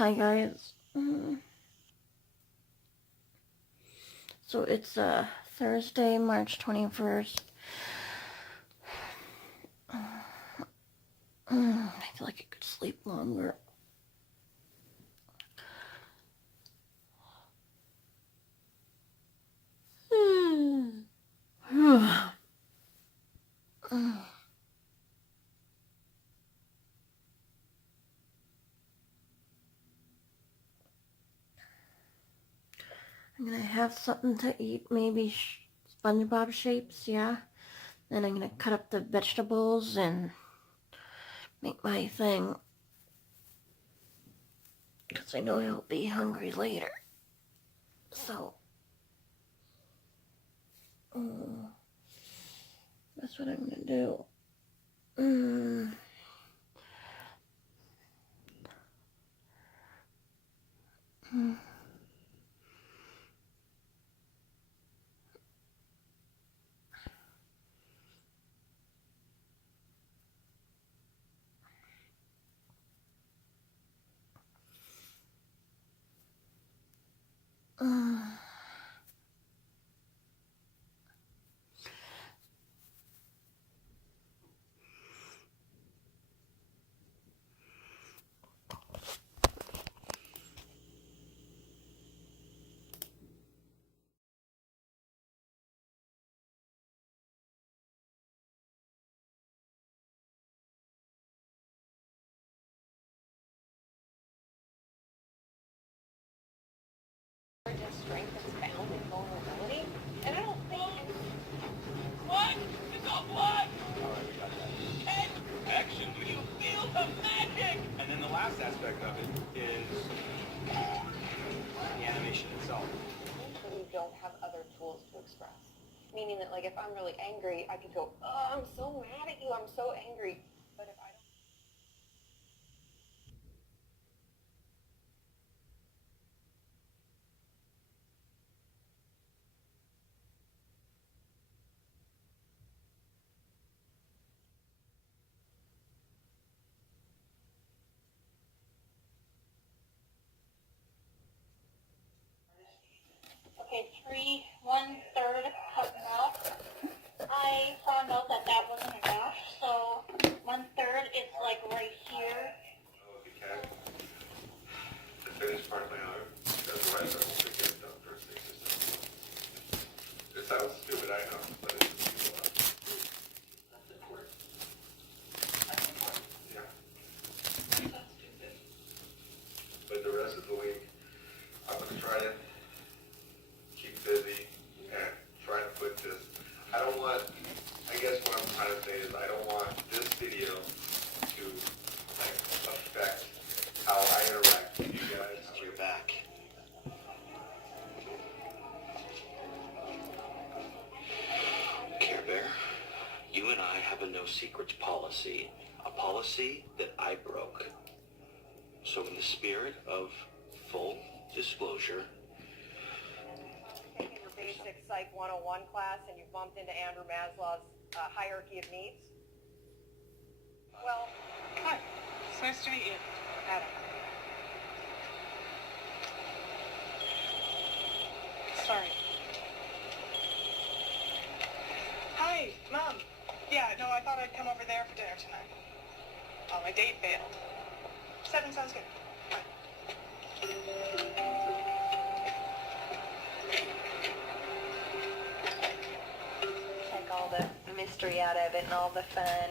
Hi guys. So it's Thursday, March 21st. I feel like I could sleep longer. I'm gonna have something to eat, maybe SpongeBob shapes, yeah. Then I'm gonna cut up the vegetables and make my thing. Because I know he'll be hungry later. So, that's what I'm gonna do. Strength is found in vulnerability, and I don't think what? It's all blood! And action, do you feel the magic? And then the last aspect of it is the animation itself. But you don't have other tools to express. Meaning that, like, if I'm really angry, I could go, oh, I'm so mad at you, I'm so angry. But if I don't... Okay, 1/3 cup milk. I found out that that wasn't enough, so 1/3 is like right here. Oh, if you can. The finished part of my arm. Otherwise, I won't pick it up first thing this time. It sounds stupid, I know, but it's that's important. That's important. Yeah. That's stupid. But the rest of the week, I'm gonna try to keep busy and try to put this. I don't want. I guess what I'm trying to say is I don't want this video to like affect how I interact with you guys. You're back. Care Bear, you and I have a no secrets policy, a policy that I broke. So in the spirit of full disclosure, Taking your basic Psych 101 class and you bumped into Andrew Maslow's hierarchy of needs? Well, Hi, it's nice to meet you, Adam. Sorry. Hi, Mom. Yeah, no, I thought I'd come over there for dinner tonight. Oh, my date failed. 7 sounds good. Bye. Take all the mystery out of it and all the fun,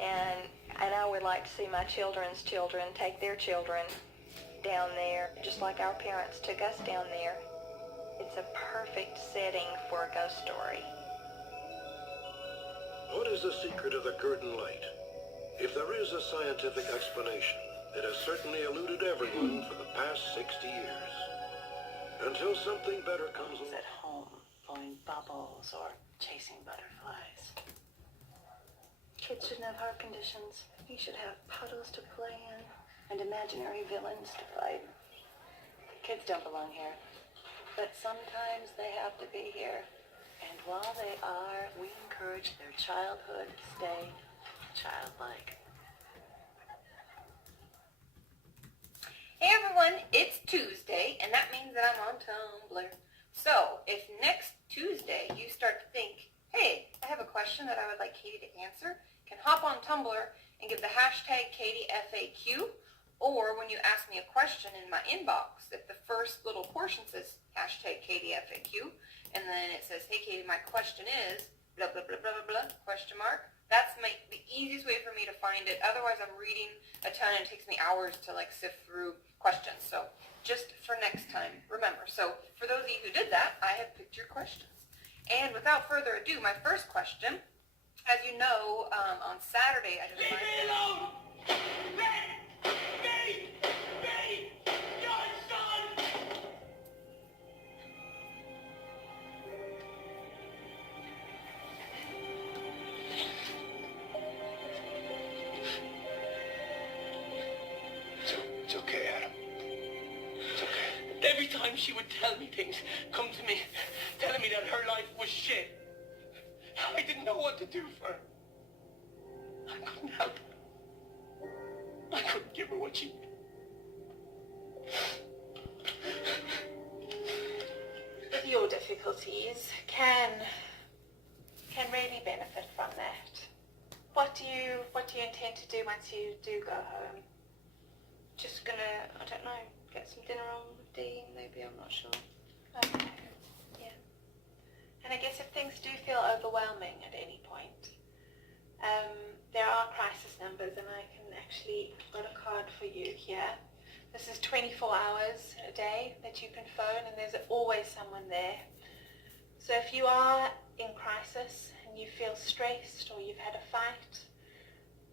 and I would like to see my children's children take their children down there, just like our parents took us down there. It's a perfect setting for a ghost story. What is the secret of the curtain light? If there is a scientific explanation, it has certainly eluded everyone for the past 60 years. Until something better comes along. At home, blowing bubbles or chasing butterflies. Kids shouldn't have heart conditions. You should have puddles to play in and imaginary villains to fight. Kids don't belong here, but sometimes they have to be here. And while they are, we encourage their childhood to stay childlike. Hey everyone, it's Tuesday, and that means that I'm on Tumblr. So, if next Tuesday you start to think, hey, I have a question that I would like Katie to answer, can hop on Tumblr and give the hashtag KatieFAQ, or when you ask me a question in my inbox, if the first little portion says hashtag KatieFAQ, and then it says, hey Katie, my question is, blah, blah, blah, blah, blah, blah, question mark, that's the easiest way for me to find it. Otherwise, I'm reading a ton and it takes me hours to sift through questions. So just for next time, remember. So for those of you who did that, I have picked your questions. And without further ado, my first question, as you know, on Saturday I did a Leave me alone! Betty! Betty! Your son! It's okay, Adam. It's okay. Every time she would tell me things, come to me, telling me that her life was shit, I didn't know what to do for her. I couldn't help her. I couldn't give her what she needed. With your difficulties, can really benefit from that. What do you intend to do once you do go home? Just gonna, I don't know, get some dinner on with Dean, maybe, I'm not sure. Okay, yeah. And I guess if things do feel overwhelming at any point, there are crisis numbers, and I can actually got a card for you here. This is 24 hours a day that you can phone, and there's always someone there. So if you are in crisis and you feel stressed or you've had a fight,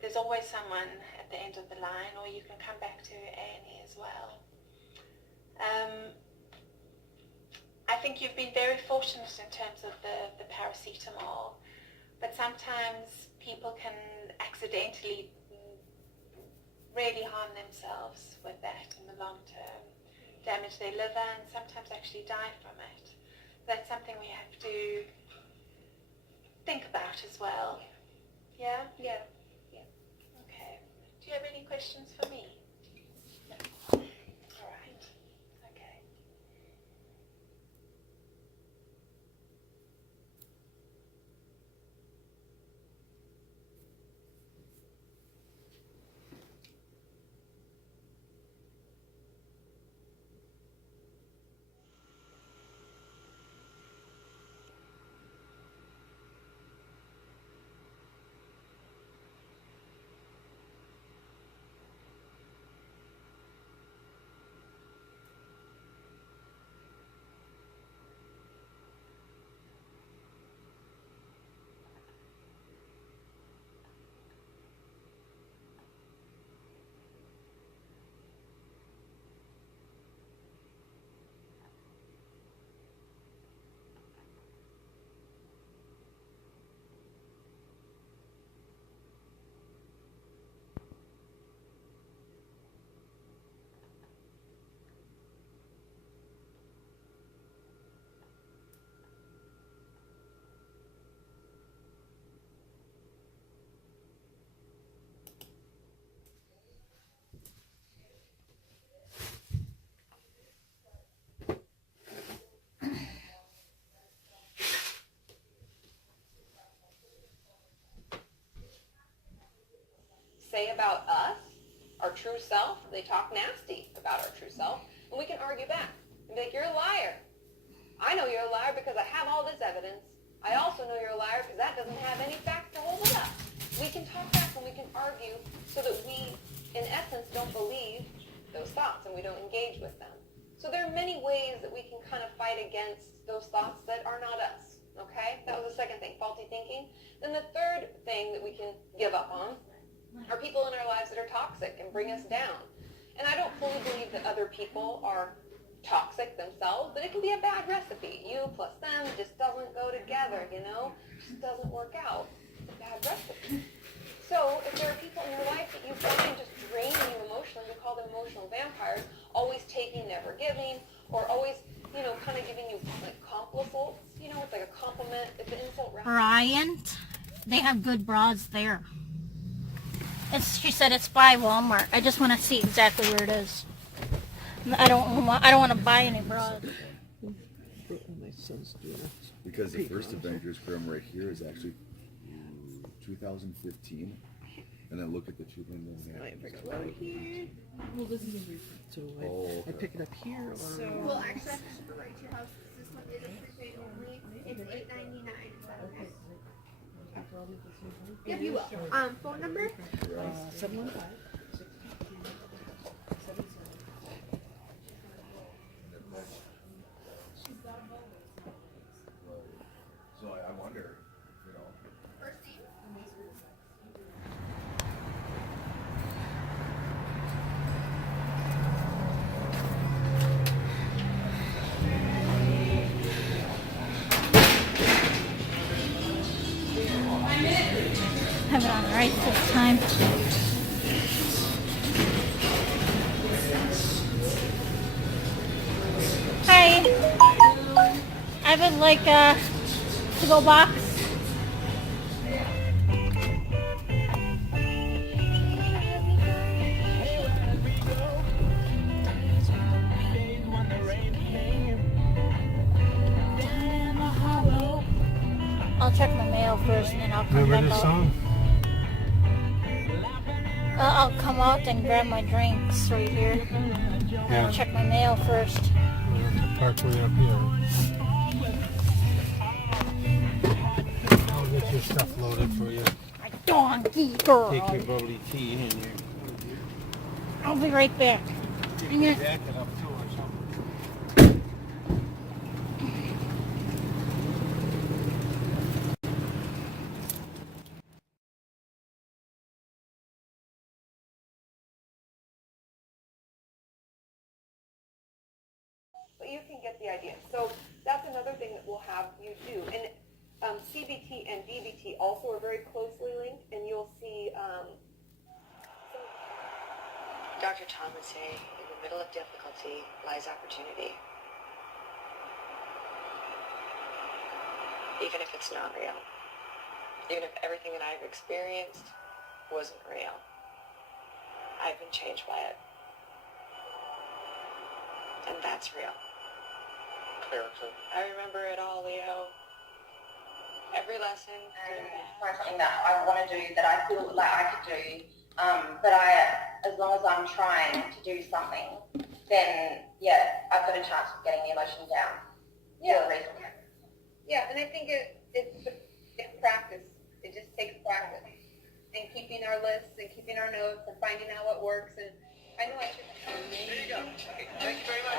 there's always someone at the end of the line, or you can come back to A&E as well. I think you've been very fortunate in terms of the paracetamol, but sometimes people can accidentally really harm themselves with that in the long term, damage their liver, and sometimes actually die from it. That's something we have to think about as well. Yeah? Yeah. Okay. Do you have any questions for me? No. All right. Okay. say about us, our true self, they talk nasty about our true self, and we can argue back and be like, you're a liar. I know you're a liar because I have all this evidence. I also know you're a liar because that doesn't have any facts to hold it up. We can talk back and we can argue so that we, in essence, don't believe those thoughts and we don't engage with them. So there are many ways that we can kind of fight against those thoughts that are not us, okay? That was the second thing, faulty thinking. Then the third thing that we can give up on are people in our lives that are toxic and bring us down. And I don't fully believe that other people are toxic themselves, but it can be a bad recipe. You plus them just doesn't go together, you know? Just doesn't work out. It's a bad recipe. So if there are people in your life that you find just draining you emotionally, we call them emotional vampires, always taking, never giving, or always, you know, kind of giving you like compliments, you know, it's like a compliment, it's an insult. Bryant, they have good bras there. She said it's by Walmart. I just want to see exactly where it is. I don't want to buy any bras. My son's doing it. Because the first Avengers film right here is actually 2015. And then look at the two. So Oh, I pick it up here or Well, actually, I have to ship it right to your house. This one is a prepaid only. It's $8.99. Is that okay? Yep, you will. Phone number? 715. So I wonder, you know. First name? Have it on right this time. Hi. I would like a to-go box. I'll check my mail first and then I'll come back out. I'll come out and grab my drinks right here. I'll check my mail first. Park way up here. I'll get your stuff loaded for you. My donkey girl. Take your bubbly tea in here. I'll be right back. I'm gonna- Jacket up too or something. But you can get the idea. So that's another thing that we'll have you do. And CBT and DBT also are very closely linked, and you'll see Dr. Tom would say, in the middle of difficulty lies opportunity. Even if it's not real. Even if everything that I've experienced wasn't real. I've been changed by it. And that's real. I remember it all, Leo. Every lesson. Find something that I want to do, that I feel like I could do. But as long as I'm trying to do something, then yeah, I've got a chance of getting the emotion down. Yeah. For a reason. Yeah, and I think it's practice. It just takes practice. And keeping our lists and keeping our notes and finding out what works. And I know I should. There you go. Okay, thank you very much.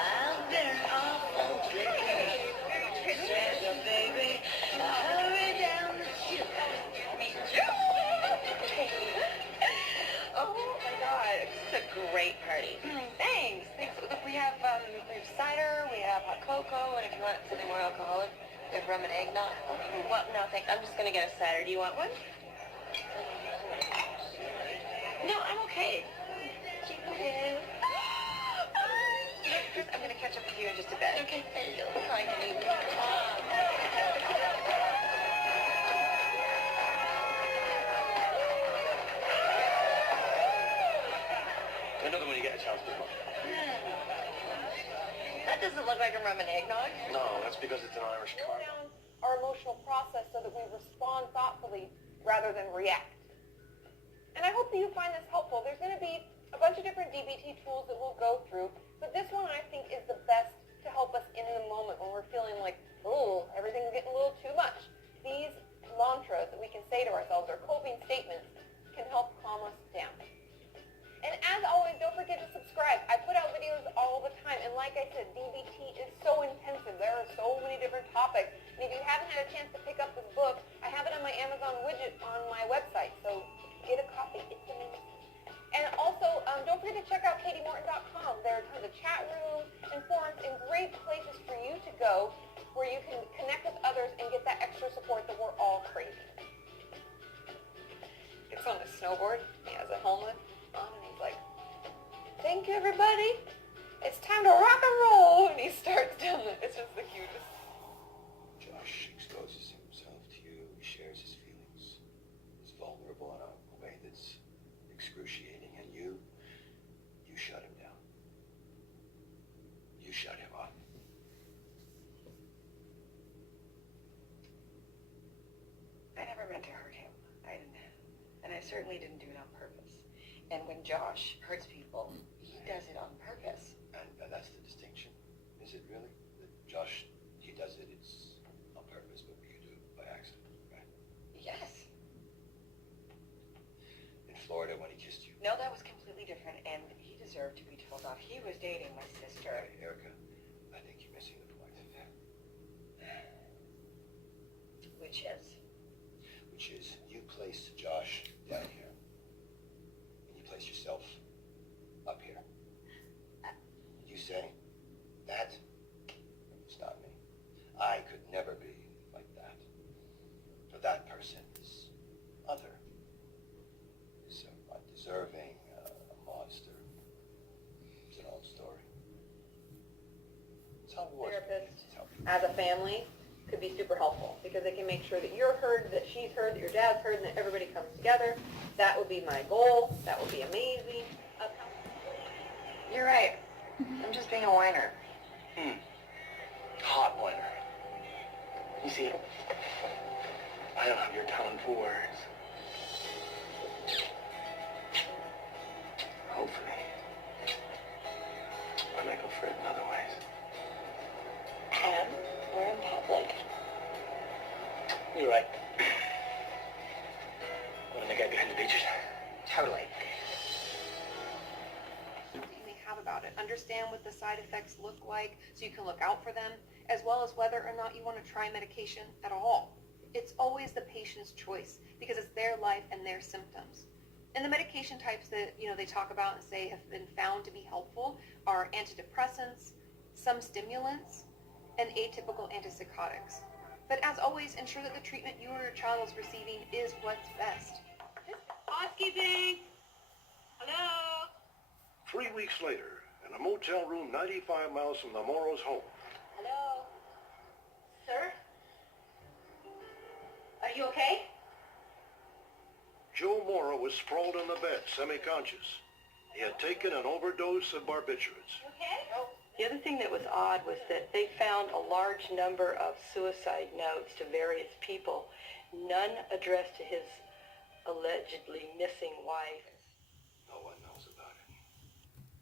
Oh my God, it's a great party. Thanks. Look, we have cider, we have hot cocoa, and if you want something more alcoholic, we have rum and eggnog. Well, no thanks. I'm just gonna get a cider. Do you want one? No, I'm okay. Chris, I'm gonna catch up with you in just a bit. Okay. Hi, honey. Another one you get a chance before. That doesn't look like a rum and eggnog. No, that's because it's an Irish Slow car. down our emotional process so that we respond thoughtfully rather than react. And I hope that you find this helpful. There's going to be a bunch of different DBT tools that we'll go through, but this one I think is the best to help us in the moment when we're feeling like, oh, everything's getting a little too much. These mantras that we can say to ourselves, or coping statements, can help calm us down. And as always, don't forget to subscribe. I put out videos all the time, and like I said, DBT is so intensive. There are so many different topics. And if you haven't had a chance to pick up this book, I have it on my Amazon widget on my website, so get a copy. It's amazing. And also, don't forget to check out KatieMorton.com. There are tons of chat rooms and forums and great places for you to go where you can connect with others and get that extra support that we're all craving. It's on a snowboard. He has a helmet on, and he's like, thank you, everybody. It's time to rock and roll. And he starts down the, it's just the cutest. Josh exposes himself to you. He shares his feelings. He's vulnerable in a way that's excruciating, and you shut him down. certainly didn't do it on purpose. And when Josh hurts people, he does it on purpose. And that's the distinction, is it really? That Josh, he does it, it's on purpose, but you do it by accident, right? Yes. In Florida when he kissed you. No, that was completely different, and he deserved to be told off. He was dating my sister. Hey, Erica, I think you're missing the point. Which is? Which is, you placed Josh down here, and you placed yourself up here. You say, that is not me. I could never be like that. But that person is other, is undeserving, a monster. It's an old story. It's how war Therapist, as a family, could be super helpful because they can make sure that you're heard, that she's heard, that your dad's heard, and that everybody comes together. That would be my goal. That would be amazing. You're right. I'm just being a whiner. Hot whiner. You see, I don't have your talent for words. Hopefully, I make up for it in other ways. And we're in public. You're right. Want to make out behind the bleachers? Totally. They have about it. Understand what the side effects look like so you can look out for them, as well as whether or not you want to try medication at all. It's always the patient's choice because it's their life and their symptoms. And the medication types that, they talk about and say have been found to be helpful are antidepressants, some stimulants, and atypical antipsychotics. But as always, ensure that the treatment you or your child is receiving is what's best. Housekeeping! Hello? 3 weeks later, in a motel room 95 miles from the Morrow's home, Hello? Sir? Are you okay? Joe Morrow was sprawled on the bed, semi-conscious. He had taken an overdose of barbiturates. Okay? The other thing that was odd was that they found a large number of suicide notes to various people, none addressed to his allegedly missing wife. No one knows about it,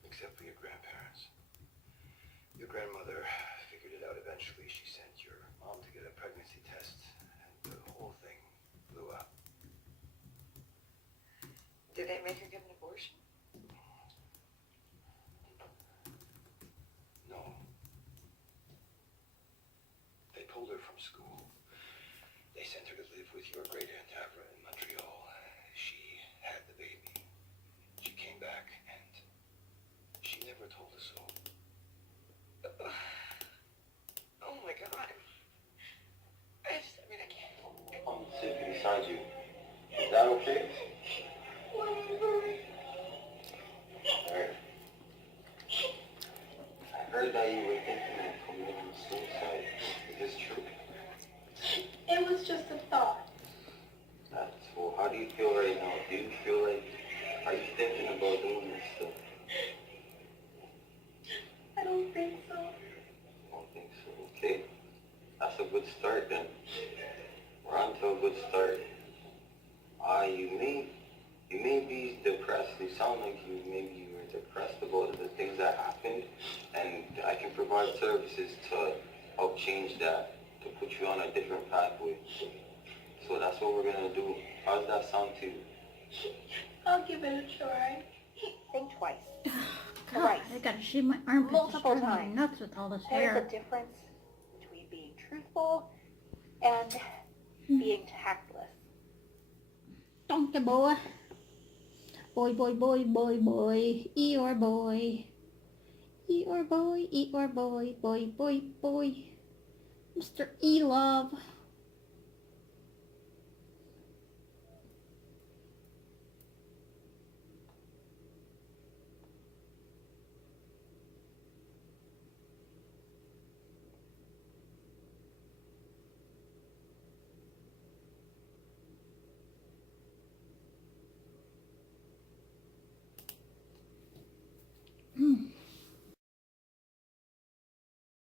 except for your grandparents. Your grandmother figured it out eventually. She sent your mom to get a pregnancy test, and the whole thing blew up. Did they make her get an abortion? No. They pulled her from school. They sent her to live with your great aunt Avra in Montreal. She had the baby. She came back and she never told us so. Oh my God. I can't. I'm sitting beside you. Is that okay? Alright. I heard that you were thinking of committing suicide. Is this true? It was just a thought. Well, how do you feel right now? Do you feel like, are you thinking about doing this stuff? I don't think so. I don't think so. Okay. That's a good start then. We're on to a good start. You may be depressed. You sound like maybe you were depressed about the things that happened, and I can provide services to help change that, to put you on a different pathway. So that's what we're gonna do. How does that sound to you? I'll give it a try. Think twice. God, I gotta shave my armpits. Multiple It's driving me times. nuts with all this There's a hair. difference between being truthful and being tactless. Donkey boy. Boy, boy, boy, boy, boy. Eeyore boy. Eeyore boy, Eeyore boy, boy, boy, boy. Mr. E-Love.